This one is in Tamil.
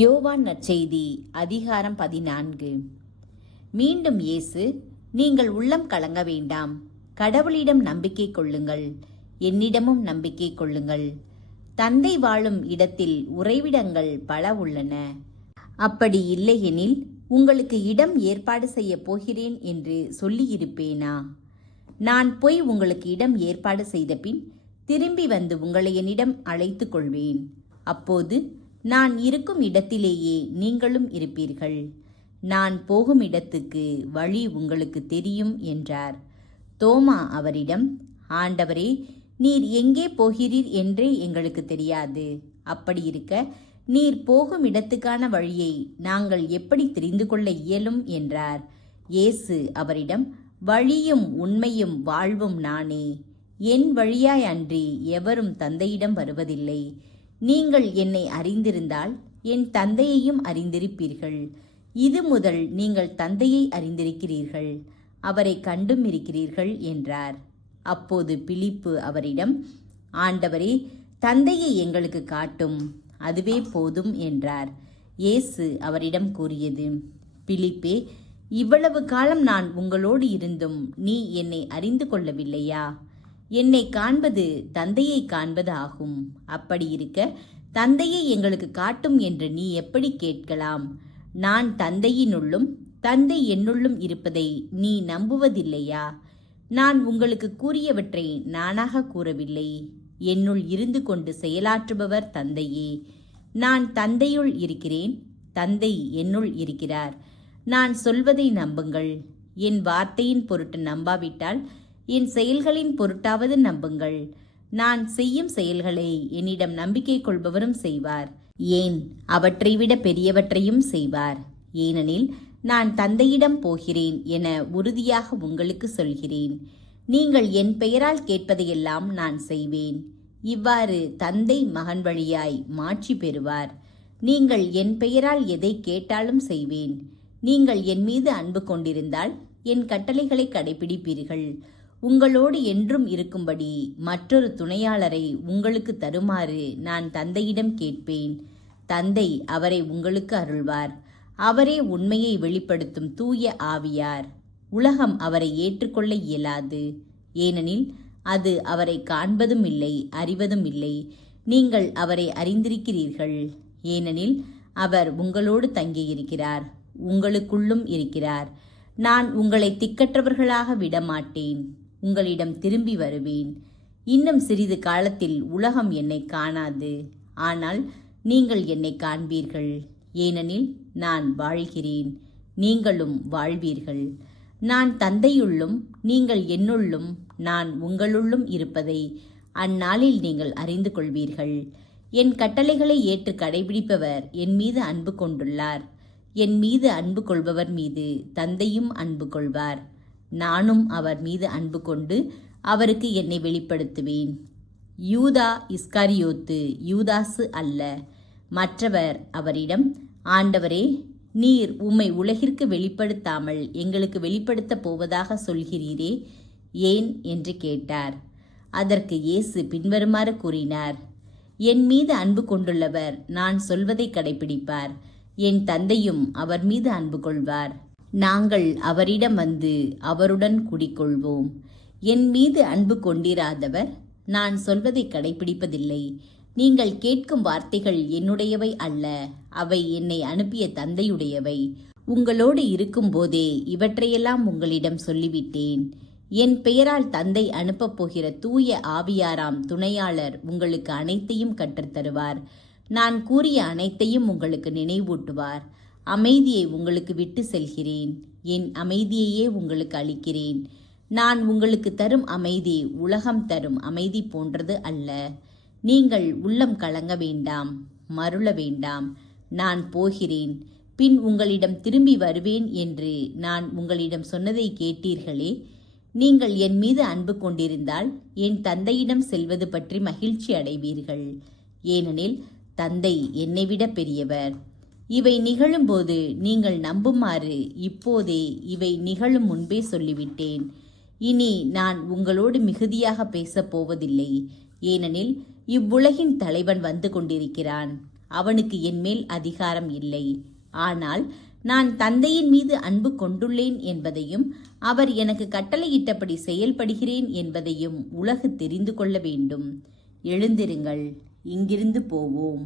யோவான் நற்செய்தி அதிகாரம் 14. மீண்டும் இயேசு, நீங்கள் உள்ளம் கலங்க வேண்டாம், கடவுளிடம் நம்பிக்கை கொள்ளுங்கள், என்னிடமும் நம்பிக்கை கொள்ளுங்கள். தந்தை வாழும் இடத்தில் உறைவிடங்கள் பல உள்ளன. அப்படி இல்லையெனில் உங்களுக்கு இடம் ஏற்பாடு செய்ய போகிறேன் என்று சொல்லியிருப்பேனா? நான் போய் உங்களுக்கு இடம் ஏற்பாடு செய்த பின் திரும்பி வந்து உங்களை என்னிடம் அழைத்து கொள்வேன். அப்போது நான் இருக்கும் இடத்திலேயே நீங்களும் இருப்பீர்கள். நான் போகும் இடத்துக்கு வழி உங்களுக்கு தெரியும் என்றார். தோமா அவரிடம், ஆண்டவரே, நீர் எங்கே போகிறீர் என்றே எங்களுக்கு தெரியாது. அப்படி இருக்க நீர் போகும் இடத்துக்கான வழியை நாங்கள் எப்படி தெரிந்து கொள்ள இயலும் என்றார். இயேசு அவரிடம், வழியும் உண்மையும் வாழ்வும் நானே. என் வழியாய் அன்றி எவரும் தந்தையிடம் வருவதில்லை. நீங்கள் என்னை அறிந்திருந்தால் என் தந்தையையும் அறிந்திருப்பீர்கள். இது முதல் நீங்கள் தந்தையை அறிந்திருக்கிறீர்கள், அவரை கண்டும் இருக்கிறீர்கள் என்றார். அப்போது பிலிப்பு அவரிடம், ஆண்டவரே, தந்தையை எங்களுக்கு காட்டும், அதுவே போதும் என்றார். இயேசு அவரிடம் கூறியது, பிலிப்பே, இவ்வளவு காலம் நான் உங்களோடு இருந்தும் நீ என்னை அறிந்து கொள்ளவில்லையா? என்னை காண்பது தந்தையை காண்பது ஆகும். அப்படி இருக்க தந்தையை எங்களுக்கு காட்டும் என்று நீ எப்படி கேட்கலாம்? நான் தந்தையினுள்ளும் தந்தை என்னுள்ளும் இருப்பதை நீ நம்புவதில்லையா? நான் உங்களுக்கு கூறியவற்றை நானாக கூறவில்லை. என்னுள் இருந்து கொண்டு செயலாற்றுபவர் தந்தையே. நான் தந்தையுள் இருக்கிறேன், தந்தை என்னுள் இருக்கிறார். நான் சொல்வதை நம்புங்கள். என் வார்த்தையின் பொருட்டு நம்பாவிட்டால் என் செயல்களின் பொருட்டாவது நம்புங்கள். நான் செய்யும் செயல்களை என்னிடம் நம்பிக்கை கொள்பவரும் செய்வார். ஏன், அவற்றை விட பெரியவற்றையும் செய்வார். ஏனெனில் நான் தந்தையிடம் போகிறேன் என உறுதியாக உங்களுக்கு சொல்கிறேன். நீங்கள் என் பெயரால் கேட்பதையெல்லாம் நான் செய்வேன். இவ்வாறு தந்தை மகன் வழியாய் மாட்சி பெறுவார். நீங்கள் என் பெயரால் எதை கேட்டாலும் செய்வேன். நீங்கள் என் மீது அன்பு கொண்டிருந்தால் என் கட்டளைகளை கடைபிடிப்பீர்கள். உங்களோடு என்றும் இருக்கும்படி மற்றொரு துணையாளரை உங்களுக்கு தருமாறு நான் தந்தையிடம் கேட்பேன். தந்தை அவரை உங்களுக்கு அருள்வார். அவரே உண்மையை வெளிப்படுத்தும் தூய ஆவியார். உலகம் அவரை ஏற்றுக்கொள்ள இயலாது, ஏனெனில் அது அவரை காண்பதும் இல்லை, அறிவதும் இல்லை. நீங்கள் அவரை அறிந்திருக்கிறீர்கள், ஏனெனில் அவர் உங்களோடு தங்கியிருக்கிறார், உங்களுக்குள்ளும் இருக்கிறார். நான் உங்களை திக்கற்றவர்களாக விடமாட்டேன். உங்களிடம் திரும்பி வருவேன். இன்னும் சிறிது காலத்தில் உலகம் என்னை காணாது, ஆனால் நீங்கள் என்னை காண்பீர்கள். ஏனெனில் நான் வாழ்கிறேன், நீங்களும் வாழ்வீர்கள். நான் தந்தையுள்ளும் நீங்கள் என்னுள்ளும் நான் உங்களுள்ளும் இருப்பதை அந்நாளில் நீங்கள் அறிந்து கொள்வீர்கள். என் கட்டளைகளை ஏற்று கடைபிடிப்பவர் என் மீது அன்பு கொண்டுள்ளார். என் மீது அன்பு கொள்பவர் மீது தந்தையும் அன்பு கொள்வார். நானும் அவர் மீது அன்பு கொண்டு அவருக்கு என்னை வெளிப்படுத்துவேன். யூதா இஸ்காரியோத்து யூதாசு அல்ல. மற்றவர் அவரிடம், ஆண்டவரே, நீர் உம்மை உலகிற்கு வெளிப்படுத்தாமல் எங்களுக்கு வெளிப்படுத்தப் போவதாக சொல்கிறீரே, ஏன் என்று கேட்டார். அதற்கு இயேசு பின்வருமாறு கூறினார், என் மீது அன்பு கொண்டுள்ளவர் நான் சொல்வதை கடைபிடிப்பார். என் தந்தையும் அவர் மீது அன்பு கொள்வார். நாங்கள் அவரிடம் வந்து அவருடன் குடிக்கொள்வோம். என் மீது அன்பு கொண்டிராதவர் நான் சொல்வதை கடைபிடிப்பதில்லை. நீங்கள் கேட்கும் வார்த்தைகள் என்னுடையவை அல்ல, அவை என்னை அனுப்பிய தந்தையுடையவை. உங்களோடு இருக்கும்போதே இவற்றையெல்லாம் உங்களிடம் சொல்லிவிட்டேன். என் பெயரால் தந்தை அனுப்பப் போகிற தூய ஆவியாராம் துணையாளர் உங்களுக்கு அனைத்தையும் கற்றுத்தருவார். நான் கூறிய அனைத்தையும் உங்களுக்கு நினைவூட்டுவார். அமைதியை உங்களுக்கு விட்டு செல்கிறேன், என் அமைதியையே உங்களுக்கு அளிக்கிறேன். நான் உங்களுக்கு தரும் அமைதி உலகம் தரும் அமைதி போன்றது அல்ல. நீங்கள் உள்ளம் கலங்க வேண்டாம், மருள வேண்டாம். நான் போகிறேன், பின் உங்களிடம் திரும்பி வருவேன் என்று நான் உங்களிடம் சொன்னதை கேட்டீர்களே. நீங்கள் என் மீது அன்பு கொண்டிருந்தால் என் தந்தையிடம் செல்வது பற்றி மகிழ்ச்சி அடைவீர்கள். ஏனெனில் தந்தை என்னை விட பெரியவர். இவை நிகழும்போது நீங்கள் நம்புமாறு இப்போதே இவை நிகழும் முன்பே சொல்லிவிட்டேன். இனி நான் உங்களோடு மிகுதியாக பேசப் போவதில்லை, ஏனெனில் இவ்வுலகின் தலைவன் வந்து கொண்டிருக்கிறான். அவனுக்கு என்மேல் அதிகாரம் இல்லை. ஆனால் நான் தந்தையின் மீது அன்பு கொண்டுள்ளேன் என்பதையும் அவர் எனக்கு கட்டளையிட்டபடி செயல்படுகிறேன் என்பதையும் உலகு தெரிந்து கொள்ள வேண்டும். எழுந்திருங்கள், இங்கிருந்து போவோம்.